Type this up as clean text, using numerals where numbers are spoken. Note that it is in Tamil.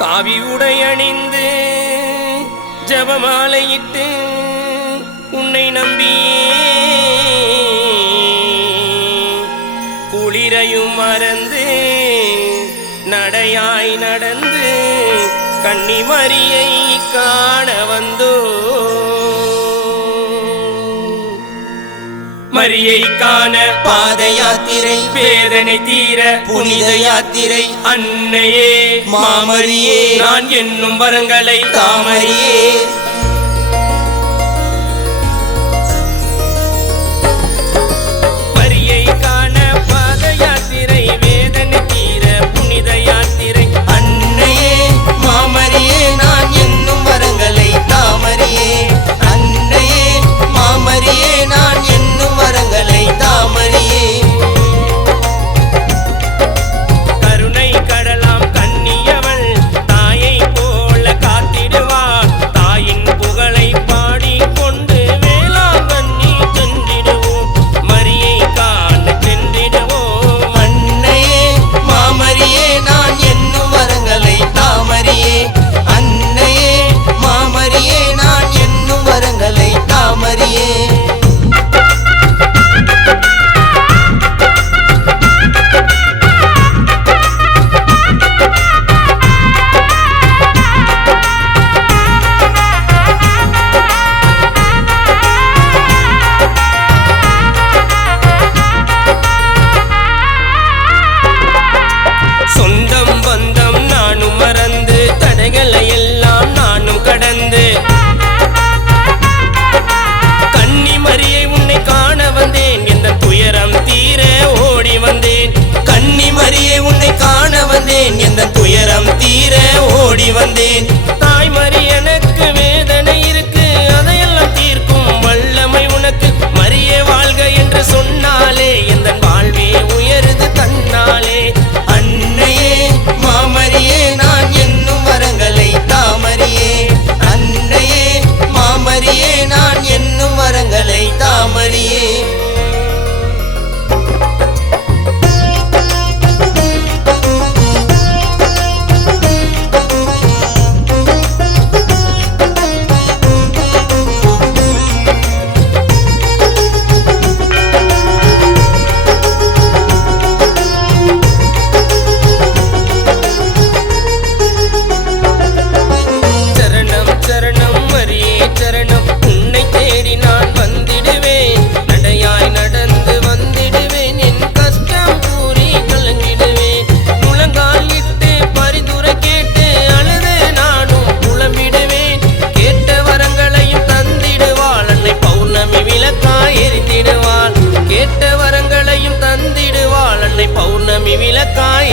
காவி உடை அணிந்து ஜபமாலையிட்டு உன்னை நம்பியே குளிரையும் மறந்து நடையாய் நடந்து கன்னிமரியை காண வந்தோ. மரியை காண பாத யாத்திரை வேதனை தீர புனித யாத்திரை அன்னையே மாமரியே நான் என்னும் வரங்களை தாமரியே. மரியை காண பாத யாத்திரை வேதனை தீர புனித யாத்திரை அன்னையே மாமரியே நான் என்னும் வரங்களை தாமரியே. அன்னையே மாமரியே நான் என்னும் வரங்களை தாமரியே. கருணை கடலாம் கன்னியவள் தாயை போல காத்திடுவார். தாயின் புகழை பாடி கொண்டு வேளாங்கண்ணி சென்றிடுவோம். மரியை காண சென்றிடுவோம். அன்னையே மாமரியே நான் என்னும் வரங்களை தாமரியே. அன்னையே மாமரியே நான் என்னும் வரங்களை தாமரியே. சொந்தம் பந்தம் நானும் மறந்து தடைகளை எல்லாம் நானும் கடந்து கன்னிமரியை உன்னை காண வந்தேன். எந்த துயரம் தீர ஓடி வந்தேன். கன்னிமரியே உன்னை காண வந்தேன். எந்த துயரம் தீர ஓடி வந்தேன். தாய்மரி எனக்கு வேதனை இருக்கு அதையெல்லாம் தீர்க்கும் வல்லமை உனக்கு. மரியே வாழ்க என்று சொன்னாலே எந்த வாழ்வே உயருது தன்னாலே. அன்னையே மாமரியே நான் என்னும் வரங்களை தாமரியே. அன்னையே மாமரியே நான் என்னும் வரங்களை தாமரியே. சரணம் சரணம் மரியே சரணம் உன்னை தேடி நான் வந்திடுவேன். நடையாய் நடந்து வந்திடுவேன். என் கஷ்டம் கூறி கலங்கிடுவேன். முழங்கால் இட்டு பரிந்துரை கேட்டு அழுது நானும் புலம்பிடுவேன். கேட்ட வரங்களையும் தந்திடுவாள் அன்னை பௌர்ணமி விளக்காய் எரிந்திடுவாள். கேட்ட வரங்களையும் தந்திடுவாள் அன்னை பௌர்ணமி விளக்காய்